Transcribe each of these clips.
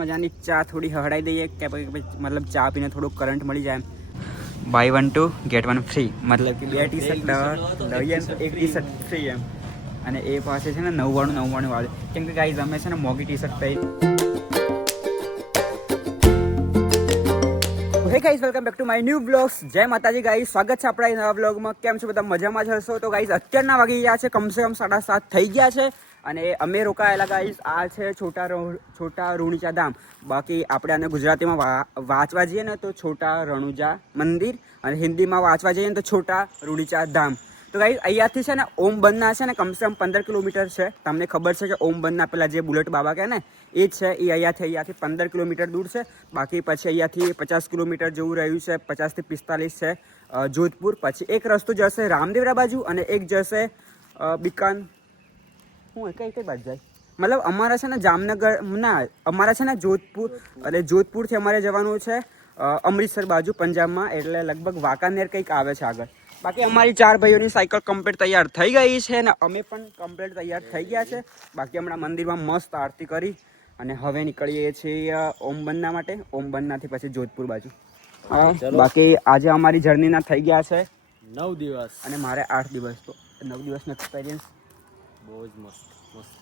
મજાની ચા થોડી હળાઈ દઈએ કે પછી મતલબ ચા પીને થોડું કરંટ મળી જાય buy one to get one free મતલબ કે બે ટી શર્ટ લઈએ એક ટી શર્ટ ફ્રી એમ. અને એ પાસે છે ને નવ્વાણું નવ્વાણું વાળું. કેમ કે ગાઈઝ અમે છે ને મોગી ટી શર્ટ પહેરી. Hey guys welcome back to my new blogs જય માતાજી ગાઈઝ સ્વાગત છે આપણા નવા બ્લોગમાં કેમ છો? બધા મજામાં જ હશો? તો ગાઈઝ અત્યારના વાગી ગયા છે. કમસે કમ સાડા સાત થઈ ગયા છે. અને અમે રોકાયેલા ગાઈઝ આ છે છોટા છોટા રૂણીચા ધામ. બાકી આપણે આને ગુજરાતીમાં વાંચવા જઈએ ને તો છોટા રણુજા મંદિર અને હિન્દીમાં વાંચવા જઈએ ને તો છોટા રૂણીચા ધામ. તો ગાઈ અહીંયાથી છે ને ઓમ બંધના છે ને કમસે કમ પંદર કિલોમીટર છે. તમને ખબર છે કે ઓમ બંધના પેલા જે બુલેટ બાબા કહે ને, એ જ છે, એ અહીંયાથી અહીંયાથી પંદર કિલોમીટર દૂર છે. બાકી પછી અહીંયાથી પચાસ કિલોમીટર જેવું રહ્યું છે પચાસથી પિસ્તાલીસ છે જોધપુર. પછી એક રસ્તો જશે રામદેવરા બાજુ અને એક જશે બીકાન હું કઈ કઈ બાજુ જાય. મતલબ અમારા છે ને જામનગર ના અમારા છે ને જોધપુર એટલે જોધપુરથી અમારે જવાનું છે અમૃતસર બાજુ પંજાબમાં એટલે લગભગ વાંકાનેર કંઈક આવે છે આગળ. બાકી અમારી ચાર ભાઈઓની સાયકલ કમ્પ્લીટ તૈયાર થઈ ગઈ છે ને અમે પણ કમ્પ્લીટ તૈયાર થઈ ગયા છે. બાકી હમણાં મંદિરમાં મસ્ત આરતી કરી અને હવે નીકળીએ છીએ ઓમબન્ના માટે. ઓમબન્નાથી પછી જોધપુર બાજુ. બાકી આજે અમારી જર્નીના થઈ ગયા છે. નવ દિવસ. અને મારે આઠ દિવસ તો નવ દિવસનો એક્સપિરિયન્સ બહુ જ મસ્ત મસ્ત.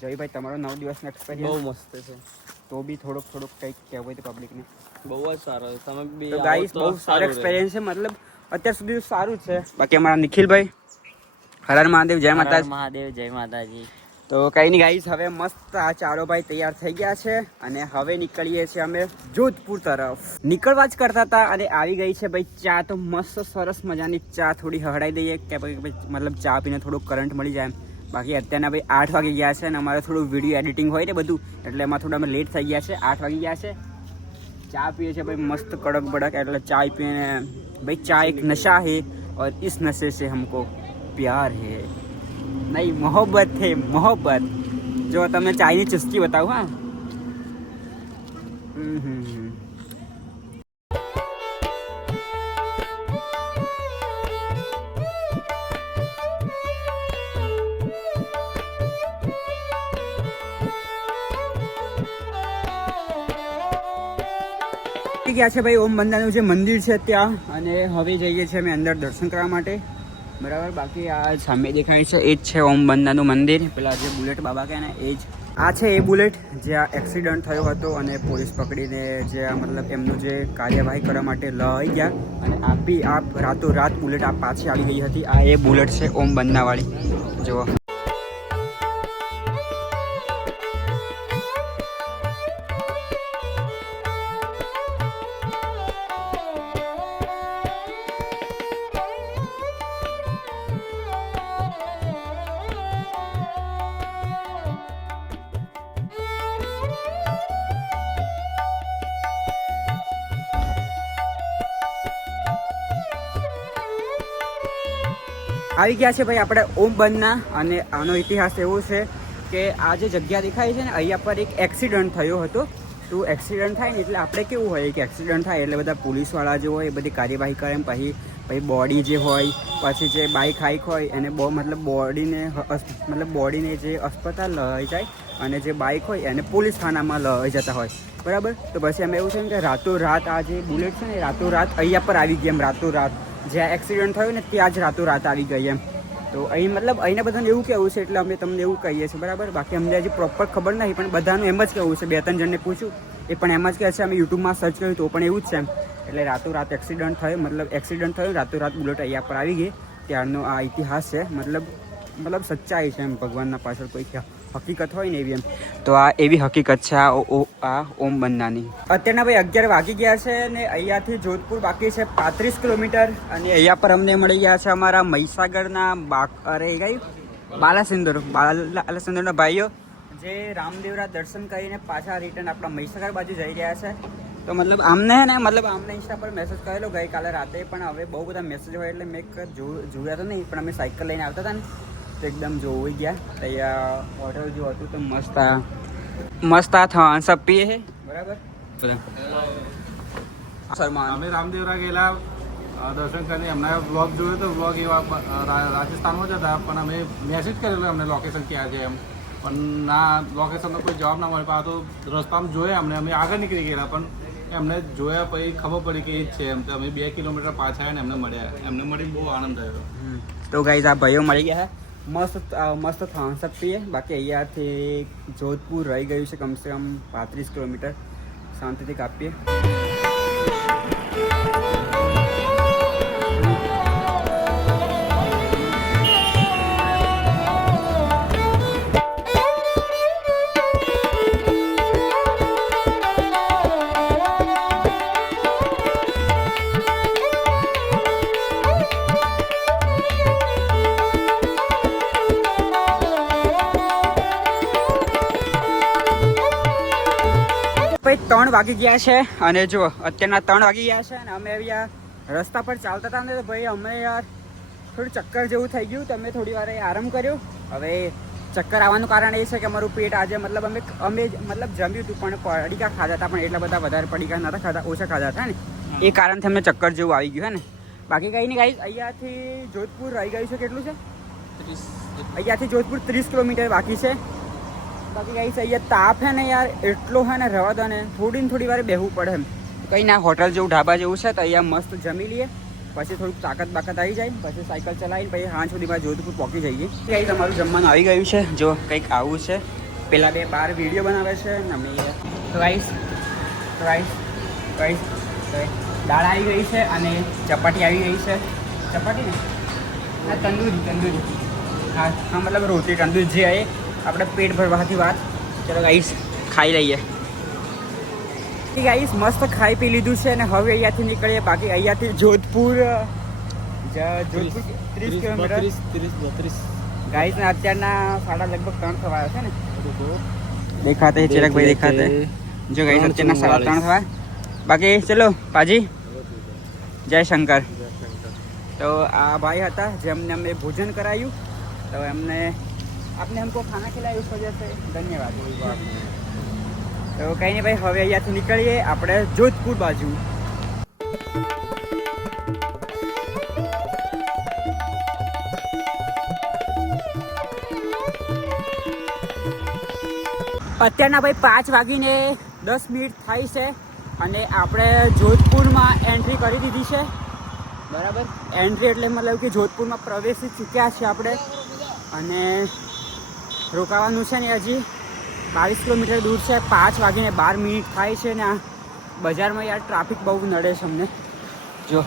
જયભાઈ તમારો નવ દિવસનો બહુ એક્સપિરિયન્સ મસ્ત છે. તો બી થોડોક થોડોક કંઈક કહેવું હોય તો પબ્લિકને બહુ જ સારો તમે બી ગાઈસ બહુ સારો એક્સપિરિયન્સ છે. મતલબ અત્યાર સુધી સારું છે. બાકી અમારા નિખિલભાઈ હર મહાદેવ જય માતા મહાદેવ જય માતાજી. તો કઈ નહીં ગાઈસ હવે મસ્ત આ ચારો ભાઈ તૈયાર થઈ ગયા છે અને હવે નીકળીએ છીએ અમે જોધપુર તરફ. નીકળવા જ કરતા હતા અને આવી ગઈ છે ભાઈ ચા. તો મસ્ત સરસ મજાની ચા થોડી હળાઈ દઈએ કે મતલબ ચા પીને થોડું કરંટ મળી જાય એમ. बाकी अत्यार भाई आठ वगे गया है अमार थोड़ू वीडियो एडिटिंग हो बधु एट थोड़ा लेट थी गया है आठ वगे गया है चा पीए से भाई मस्त कड़क बड़क एट चाय पीने भाई चाय एक नशा है और इस नशे से हमको प्यार है नहीं मोहब्बत है मोहब्बत जो तुम्हें चाय की चुस्की बताओ हाँ हम्म हम्म હમ. ગયા છે ભાઈ ઓમ બંદાનું જે મંદિર છે ત્યાં. અને હવે જઈએ છીએ અમે અંદર દર્શન કરવા માટે. બરાબર? બાકી આ સામે દેખાય છે, એ જ છે ઓમ બંદાનું મંદિર. પેલા જે બુલેટ બાબા કહે ને, એ જ. આ છે એ બુલેટ જે આ એક્સિડન્ટ થયો હતો અને પોલીસ પકડીને જે મતલબ એમનું જે કાર્યવાહી કરવા માટે લઈ ગયા અને આપી આ રાતોરાત બુલેટ આ પાછી આવી ગઈ હતી. આ એ બુલેટ છે ઓમ બંદાવાળી જુઓ. આવી ગયા છે ભાઈ આપણે ઓમ બંધના અને આનો ઇતિહાસ એવો છે કે આ જે જગ્યા દેખાય છે ને, અહીંયા પર એક એક્સિડન્ટ થયો હતો. તો એક્સિડન્ટ થાય ને એટલે આપણે કેવું હોય કે એક્સિડન્ટ થાય એટલે બધા પોલીસવાળા જે હોય એ બધી કાર્યવાહી કરે એમ પછી પછી બોડી જે હોય, પછી જે બાઇક હાઇક હોય, એને બહુ મતલબ બોડીને મતલબ બોડીને જે અસ્પતાલ લઈ જાય અને જે બાઇક હોય એને પોલીસ થાનામાં લઈ જતા હોય. બરાબર? તો પછી એમ એવું છે ને કે રાતોરાત આ જે બુલેટ છે ને રાતોરાત અહીંયા પર આવી ગઈ એમ રાતોરાત. જ્યાં એક્સિડન્ટ થયો ને ત્યાં જ રાતોરાત આવી ગઈ એમ. તો અહીં મતલબ અહીંના બધાને એવું કહેવું છે એટલે અમે તમને એવું કહીએ છીએ, બરાબર? બાકી અમને હજી પ્રોપર ખબર નહીં, પણ બધાનું એમ જ કહેવું છે. બે ત્રણ જણને પૂછ્યું, એ પણ એમ જ કહે છે, અમે યુટ્યુબમાં સર્ચ કર્યું તો પણ એવું જ છે એમ. એટલે રાતોરાત એક્સિડન્ટ થયો, મતલબ એક્સિડન્ટ થયો રાતોરાત બુલેટ અહીંયા પર આવી ગઈ. ત્યારનો આ ઇતિહાસ છે. મતલબ મતલબ સચ્ચાઈ છે એમ, ભગવાનના પાછળ કોઈ ખ્યા- હકીકત હોય ને એવી એમ. તો આ એવી હકીકત છે આ આ ઓમ બન્નાની અત્યારના ભાઈ અગિયાર વાગી ગયા છે ને અહીંયાથી જોધપુર બાકી છે પાંત્રીસ કિલોમીટર અને અહીંયા પર અમને મળી ગયા છે અમારા મહીસાગરના બાક અરે ગઈ બાલાસિંદુર. બાલાસિંદુરના ભાઈઓ જે રામદેવરા દર્શન કરીને પાછા રિટર્ન આપણા મહીસાગર બાજુ જઈ રહ્યા છે. તો મતલબ આમને ને મતલબ આમને ઇન્સ્ટા પર મેસેજ કરેલો ગઈકાલે રાતે પણ હવે બહુ બધા મેસેજ હોય એટલે મેં જો- જોયા તો નહીં પણ અમે સાયકલ લઈને આવતા હતા ને. તો એકદમ જોઈ ગયા. અહીંયા હોટલ જો હતું તો મસ્ત આ મસ્ત આ થવાન સબ પીએ છે બરાબર? સલમાન. અમે રામદેવરા ગયેલા દર્શન કરીને. અમને બ્લોગ જોયો તો બ્લોગ એવા રાજસ્થાનમાં જ હતા પણ અમે મેસેજ કરેલો અમને લોકેશન ક્યાં છે એમ. પણ ના લોકેશનનો કોઈ જવાબ ના મળે પણ આ તો રસ્તામાં જોયા અમને અમે આગળ નીકળી ગયેલા પણ એમને જોયા પછી ખબર પડી કે એ જ છે એમ. તો અમે બે કિલોમીટર પાછા આવ્યા ને એમને મળ્યા. એમને મળી બહુ આનંદ થયો તો ગાઈઝ આ ભાઈઓ મળી ગયા મસ્ત મસ્ત થમ્સઅપ પીએ બાકી અહીંયાથી જોધપુર રહી ગયું છે કમસે કમ પાંત્રીસ કિલોમીટર. શાંતિથી કાપીએ. ત્રણ વાગી ગયા છે અને જો અત્યારના ત્રણ વાગી ગયા છે અને અમે યાર રસ્તા પર ચાલતા હતા ને તો ભાઈ અમે યાર થોડું ચક્કર જેવું થઈ ગયું તો અમે થોડી વાર આરામ કર્યો. હવે ચક્કર આવવાનું કારણ એ છે કે અમારું પેટ આજે મતલબ અમે અમે મતલબ જમ્યું હતું પણ પડીકા ખાધા હતા પણ એટલા બધા વધારે પડીકા નતા ખાધા ઓછા ખાધા હતા ને. એ કારણથી અમને ચક્કર જેવું આવી ગયું હે ને. બાકી કંઈ નહીં ગાઈસ અહીંયાથી જોધપુર રહી ગયું છે કેટલું છે? અહીંયાથી જોધપુર ત્રીસ કિલોમીટર બાકી છે. બાકી કઈ અહીંયા તાપ હે ને યાર, એટલો હે ને રવા દો ને થોડી ને થોડી વાર બેહવું પડે એમ. કંઈ ના, હોટલ જેવું ઢાબા જેવું છે, તો અહીંયા મસ્ત જમી લઈએ. પછી થોડુંક તાકાત બાકાત આવી જાય, પછી સાયકલ ચલાવીને પછી હાં સુધીમાં જોધપુર પહોંચી જઈએ. કંઈ તમારું જમવાનું આવી ગયું છે. જો કંઈક આવું છે. પેલા બે બાર વીડિયો બનાવે છે, ને અમે રાઈસ રાઈસ રાઈસ દાળ આવી ગઈ છે અને ચપાટી આવી ગઈ છે. ચપાટી ને? હા તંદૂરી તંદૂરી. હા હા, મતલબ રોટી તંદૂરી જે આવે આપણે પેટ ભરવાથી વાત. ચલો ગાઈસ ખાઈ લઈએ. ગાઈસ મસ્ત ખાઈ પી લીધું છે અને હવે અહીંયાથી નીકળીએ બાકી અહીંયાથી જોધપુર. જોધપુર ત્રીસ કિલોમીટર. ત્રીસ બત્રીસ. ગાઈસ ને અત્યારના સાડા લગભગ ત્રણ થવા છે ને? દેખાતે ચિરાગભાઈ દેખાતે. જો ગાઈસ અત્યારના સાડા ત્રણ થવા. બાકી ચલો પાજી. જય શંકર. તો આ ભાઈ હતા જેમને અમે ભોજન કરાયું. તો એમને આપને हमको खाना खिलाया उस वजह से धन्यवाद તો કંઈ નહીં ભાઈ હવે અહીંયાથી નીકળીએ આપણે જોધપુર બાજુ અત્યારના ભાઈ પાંચ વાગીને દસ મિનિટ થાય છે અને આપણે જોધપુરમાં એન્ટ્રી કરી દીધી છે બરાબર એન્ટ્રી એટલે મતલબ કે જોધપુરમાં પ્રવેશી ચૂક્યા છે આપણે અને રોકાવાનું છે ને હજી? બાવીસ કિલોમીટર દૂર છે, પાંચ વાગીને બાર મિનિટ થાય છે ને આ બજારમાં યાર ટ્રાફિક બહુ નડે છે અમને. જો.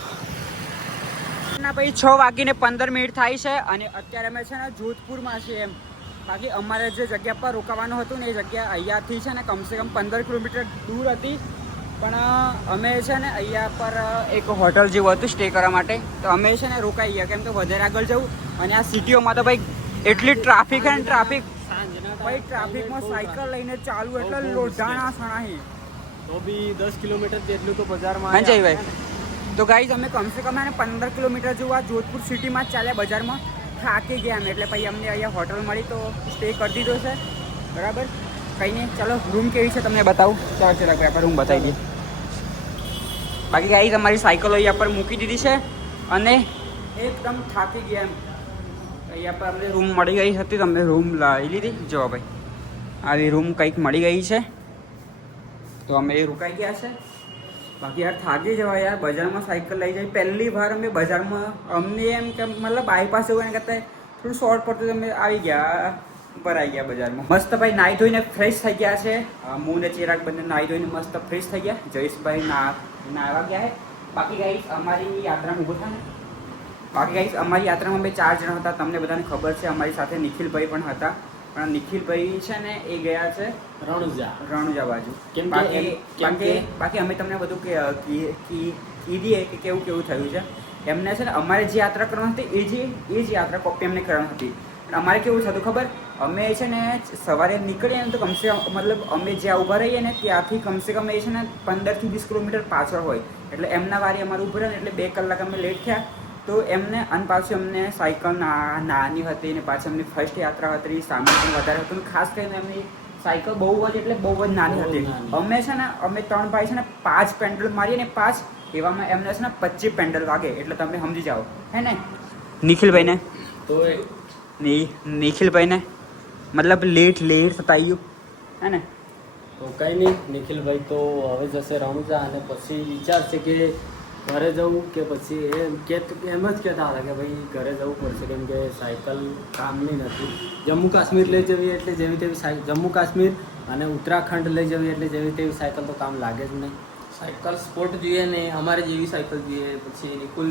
ના પછી છ વાગીને પંદર મિનિટ થાય છે અને અત્યારે અમે છે ને જોધપુરમાં છીએ એમ. બાકી અમારે જે જગ્યા પર રોકાવાનું હતું ને એ જગ્યા અહીંયાથી છે ને કમસે કમ પંદર કિલોમીટર દૂર હતી. પણ અમે છે ને અહીંયા પર એક હોટલ જેવું હતું સ્ટે કરવા માટે. તો અમે છે ને રોકાઈ ગયા. કેમ કે વધારે આગળ જવું. અને આ સિટીઓમાં તો ભાઈ એટલી ટ્રાફિક અને ટ્રાફિક ભાઈ ટ્રાફિકમાં સાયકલ લઈને ચાલુ એટલે લોઢાણા સણાહી તો બી દસ કિલોમીટર જેટલું તો બજારમાં હા જયભાઈ તો ગાઈઝ અમે કમસે કમ હે ને પંદર કિલોમીટર જેવું આ જોધપુર સિટીમાં જ ચાલ્યા બજારમાં. થાકી ગયા અમે એટલે પછી અમને અહીંયા હોટલ મળી તો સ્ટે કરી દીધો છે. બરાબર? કંઈ નહીં ચાલો રૂમ કેવી છે તમને બતાવું? ચાલો ચાલો ભાઈ આપણે રૂમ બતાવી દઈએ. બાકી ગાઈ તમારી સાયકલો અહીંયા પર મૂકી દીધી છે અને એકદમ થાકી ગયા એમ. અહીંયા પર અમને રૂમ મળી ગઈ હતી તમને રૂમ લઈ લીધી. જો ભાઈ આવી રૂમ કંઈક મળી ગઈ છે. તો અમે એ રોકાઈ ગયા છે. બાકી યાર થાકી જવાય યાર બજારમાં સાયકલ લઈ જાય. પહેલી વાર અમે બજારમાં અમને એમ કે મતલબ બાયપાસ એવું એને કરતા થોડું શોર્ટ પડતું અમે આવી ગયા ભરાઈ ગયા બજારમાં. મસ્ત ભાઈ નાહી ધોઈને ફ્રેશ થઈ ગયા છે. અ, ને ચિરાગ બંને નાહી ધોઈને મસ્ત ફ્રેશ થઈ ગયા. જયેશભાઈ ના નાવા ગયા છે. બાકી ગાઈસ અમારી યાત્રામાં ઊભું થાય બાકી ગાઈસ અમારી યાત્રામાં અમે ચાર જણા હતા. તમને બધાને ખબર છે અમારી સાથે નિખિલભાઈ પણ હતા. પણ નિખિલભાઈ છે ને એ ગયા છે રણુજા. રણુજા બાજુ. કેમ કે બાકી બાકી બાકી અમે તમને બધું કીધીએ કે કેવું કેવું થયું છે. એમને છે ને અમારે જે યાત્રા કરવાની હતી એ જે એ જ યાત્રા કોપી એમને કરવાની હતી. પણ અમારે કેવું થતું ખબર? અમે છે ને સવારે નીકળીએ ને તો કમસે કમ મતલબ અમે જ્યાં ઊભા રહીએ ને ત્યાંથી કમસે કમ એ છે ને પંદરથી વીસ કિલોમીટર પાછળ હોય. એટલે એમના વારી અમારે ઊભા રહે ને એટલે બે કલાક અમે લેટ થયા. તો એમને અને પાછું અમને સાયકલ નાની હતી ને પાછી અમની ફર્સ્ટ યાત્રા હતી સામાન પણ વધારે હતું ખાસ કરીને એમની સાયકલ બહુ જ એટલે બહુ જ નાની હતી. અમે છે ને અમે ત્રણ ભાઈ છે ને પાંચ પેન્ડલ મારીએ ને પાંચ એવામાં એમને છે ને પચીસ પેન્ડલ વાગે એટલે તમે સમજી જાઓ. હે ને? નિખિલભાઈને? તો નિખિલભાઈને? મતલબ લેટ લેટ થતા આવ્યું હે ને? તો કંઈ નહીં નિખિલભાઈ તો હવે જશે રમઝા અને પછી વિચારશે કે ઘરે જવું કે પછી એમ કે એમ જ કહેતા હતા કે ભાઈ ઘરે જવું પડશે કેમ કે સાયકલ કામની નથી. જમ્મુ કાશ્મીર લઈ જવી એટલે જેવી તેવી સાયકલ જમ્મુ કાશ્મીર અને ઉત્તરાખંડ લઈ જવી એટલે જેવી તેવી સાયકલ તો કામ લાગે જ નહીં. સાયકલ સ્પોર્ટ જોઈએ ને અમારે જેવી સાયકલ જોઈએ પછી નિકુલ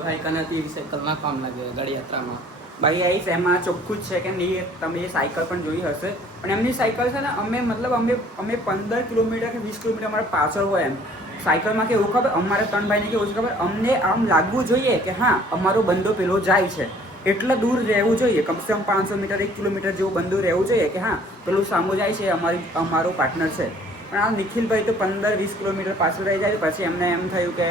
ભાઈ નથી એવી સાયકલ ના કામ લાગે ગાડીયાત્રામાં ભાઈ આઈસ એમાં ચોખ્ખું જ છે કે નહીં તમે એ સાયકલ પણ જોઈ હશે. પણ એમની સાયકલ છે ને અમે મતલબ અમે અમે પંદર કિલોમીટર કે વીસ કિલોમીટર અમારે પાછળ હોય એમ. સાયકલમાં કેવું ખબર? અમારે ત્રણ ભાઈને કેવું છે ખબર? અમને આમ લાગવું જોઈએ કે હા, અમારો બંદો પેલો જાય છે. એટલા દૂર રહેવું જોઈએ. કમસે કમ પાંચસો મીટર, એક કિલોમીટર જેવું બંદો રહેવું જોઈએ કે હા, પેલું સામો જાય છે, અમારી, અમારો પાર્ટનર છે. પણ આ નિખિલભાઈ તો પંદર વીસ કિલોમીટર પાછળ રહી જાય. પછી એમને એમ થયું કે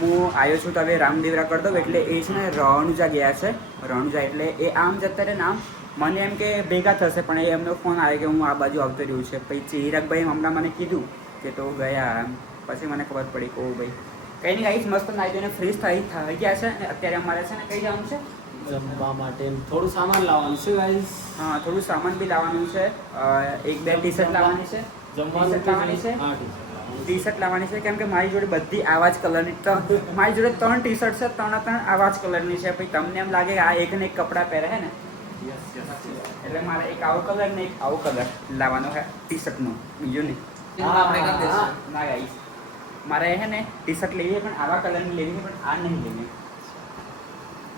હું આવ્યો છું તો હવે રામદેવરા કરતો એટલે એ છે ને રણુજા ગયા છે. રણુજા એટલે એ આમ જતા રહે નામ મને એમ કે ભેગા થશે, પણ એ એમનો ફોન આવ્યો કે હું આ બાજુ આવતો રહ્યું છે. પછી ચિરાગભાઈ હમણાં મને કીધું કે તો ગયા એમ. પછી મને ખબર પડી કે ઓ ભાઈ કંઈ નહીં ગાઈસ મસ્ત નાઈ ધોઈને ફ્રીજ થઈ થઈ ગયા છે અને અત્યારે અમારે છે ને કઈ જવાનું છે? જમવા માટે થોડું સામાન લાવવાનું છે ગાઈઝ હા થોડું સામાન બી લાવવાનું છે એક બે ટી શર્ટ લાવવાની છે જમવાનું લાવવાની છે. ટી શર્ટ લાવવાની છે. કેમ કે મારી જોડે બધી આવા જ કલરની ત્રણ મારી જોડે ત્રણ ટી શર્ટ છે ત્રણ ત્રણ આવા જ કલરની છે. પછી તમને એમ લાગે કે આ એક ને એક કપડાં પહેરે છે ને? એટલે મારે એક આવો કલર ને એક આવો કલર લાવવાનો છે ટી શર્ટનો બીજો નહીં. આપણે ના ગાઈસ મારે છે ને ટી શર્ટ લેવી પણ આવા કલરની લેવી પણ આ નહીં લેવી.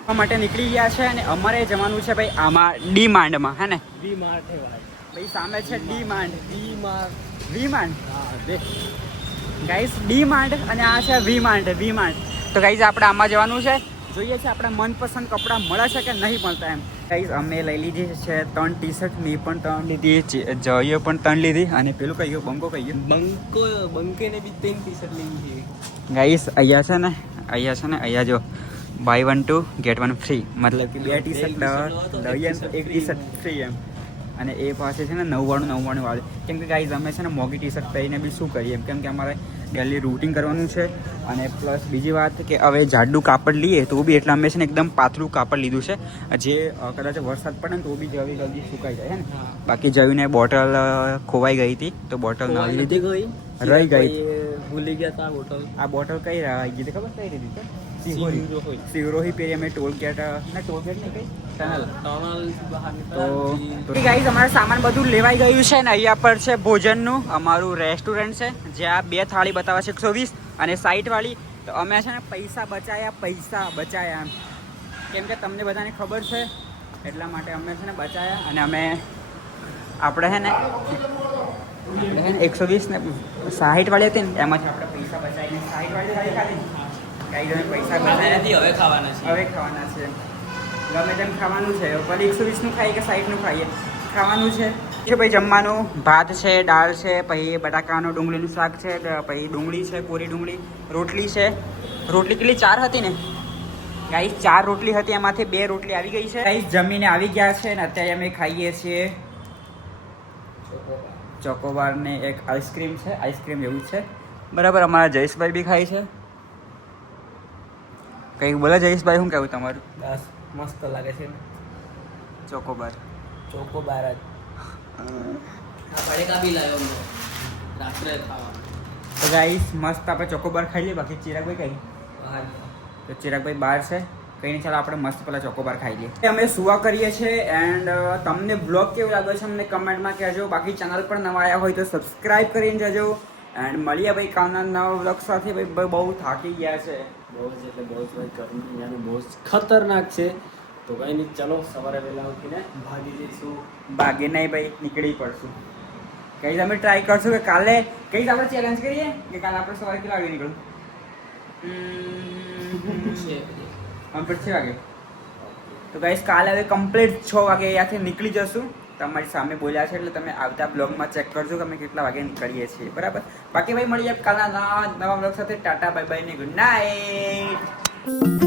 આ માટે નીકળી ગયા છે અને અમારે જવાનું છે ભાઈ આમાં ડી માંડમાં હે ને? ડી માર્ટ ભાઈ. સામે છે ડી માંડ ડી માર્ટ વી માંડ હા દે ગાઈસ ડી માંડ અને આ છે વી માંડ વી માંડ તો ગાઈસ આપણે આમાં જવાનું છે. જોઈએ છે આપણે મનપસંદ કપડાં મળે છે કે નહીં મળતા એમ. ગાઈસ અમે લઈ લીધી છે ત્રણ ટી શર્ટ મેં પણ ત્રણ લીધી જયો જઈએ પણ ત્રણ લીધી અને પેલું કહ્યું ગયું બંકો કહ્યું ગયું. બંકો બંકે ને બી ત્રણ ટી શર્ટ લઈ છે ગાઈસ અહીંયા છે ને અહીંયા છે ને અહીંયા જો buy one to get one free મતલબ કે બે ટી શર્ટ લઈએ એક ટી શર્ટ ફ્રી એમ. અને એ પાસે છે ને નવ્વાણું નવ્વાણું વાળું. કેમ કે ગાઈઝ અમે છે ને મોગી ટી શર્ટ પહેરીને બી શું કરીએ એમ? કેમ કે અમારે ડેલી રૂટિંગ કરવાનું છે અને પ્લસ બીજી વાત કે હવે જાડું કાપડ લઈએ તો બી એટલે અમે છે ને એકદમ પાતળું કાપડ લીધું છે. જે કદાચ વરસાદ પડે ને તો બી જવી જલ્દી સુકાઈ જાય ને? બાકી જવીને બોટલ ખોવાઈ ગઈ હતી તો બોટલ નવી લીધી. ગઈ? રહી ગઈ. ભૂલી ગયા તા બોટલ? આ બોટલ કઈ રહી ગઈ ખબર? કઈ રીતી સિહોરી. સિરોહી પેરી અમે ટોલ ગેટ ના ટોલ ગેટ નહીં કઈ? ટનલ. ટનલ તો ગાઈઝ અમારે સામાન બધું લેવાઈ ગયું છે ને અહીંયા પર છે ભોજનનું. અમારું રેસ્ટોરન્ટ છે જ્યાં બે થાળી બતાવે છે એકસો વીસ અને સાઠવાળી તો અમે છે ને પૈસા બચાયા પૈસા બચાયા એમ. કેમ કે તમને બધાને ખબર છે એટલા માટે અમે છે ને બચાયા અને અમે આપણે છે ને એકસો વીસ ને સાહીઠ વાળી હતી ને એમાંથી આપણે પૈસા બચાવીને સાહીઠ વાળી થાળી ગાઈઝ પૈસા નથી હવે ખાવાના છે હવે ખાવાના છે. ગમે તેમ ખાવાનું છે. ભલે એકસો વીસનું ખાઈએ કે સાઠનું ખાઈએ? ખાવાનું છે. છે ભાઈ જમવાનું ભાત છે દાળ છે પછી બટાકાનું ડુંગળીનું શાક છે પછી ડુંગળી છે કોરી ડુંગળી રોટલી છે. રોટલી કેટલી? ચાર હતી ને? ગાઈસ ચાર રોટલી હતી. એમાંથી બે રોટલી આવી ગઈ છે. ગાઈસ જમીને આવી ગયા છે ને અત્યારે અમે ખાઈએ છીએ ચોકોબાર ને એક આઈસ્ક્રીમ છે. આઈસ્ક્રીમ એવું છે. બરાબર અમારા જયેશભાઈ બી ખાય છે. કંઈક બોલે જયેશભાઈ શું કહેવું તમારું? બસ મસ્ત લાગે છે ચોકોબાર. ચોકોબાર જ. પડેકા બી લાવ્યો રાત્રે ખાવા. તો ગાઈસ મસ્ત આપણે ચોકોબાર ખાઈ લઈએ બાકી ચિરાગભાઈ કઈ? બહાર. તો ચિરાગભાઈ બહાર છે. કંઈ નહીં ચાલો આપણે મસ્ત પેલા ચોકોબાર ખાઈ લઈએ. અમે સુવા કરીએ છીએ એન્ડ તમને બ્લોગ કેવું લાગે છે અમને કમેન્ટમાં કહેજો. બાકી ચેનલ પર નવા આવ્યા હોય તો સબસ્ક્રાઈબ કરીને જજો. એન્ડ મળીએ ભાઈ કાલના નવા બ્લોગ સાથે ભાઈ ભાઈ બહુ થાકી ગયા છે. બહુ જ એટલે બહુ જ ભાઈ ગરમી અહીંયાની બહુ જ ખતરનાક છે. તો કંઈ નહીં ચલો સવારે વહેલા ઉઠીને ભાગી જઈશું. ભાગે નહીં ભાઈ નીકળી પડશું. કઈ અમે ટ્રાય કરશું કે કાલે કઈ આપણે ચેલેન્જ કરીએ કે કાલે આપણે સવારે કેટલા વાગે નીકળું છે. પછી વાગે. તો ગાઈસ કાલે હવે કમ્પ્લીટ છ વાગે અહીંયાથી નીકળી જશું. તમારી સામે બોલ્યા છે એટલે તમે આવતા બ્લોગમાં ચેક કરજો કે અમે કેટલા વાગે નીકળીએ છીએ. બરાબર? બાકી ભાઈ, મળીએ કાલના નવા બ્લોગ સાથે. ટાટા બાય બાય ને ગુડ નાઇટ.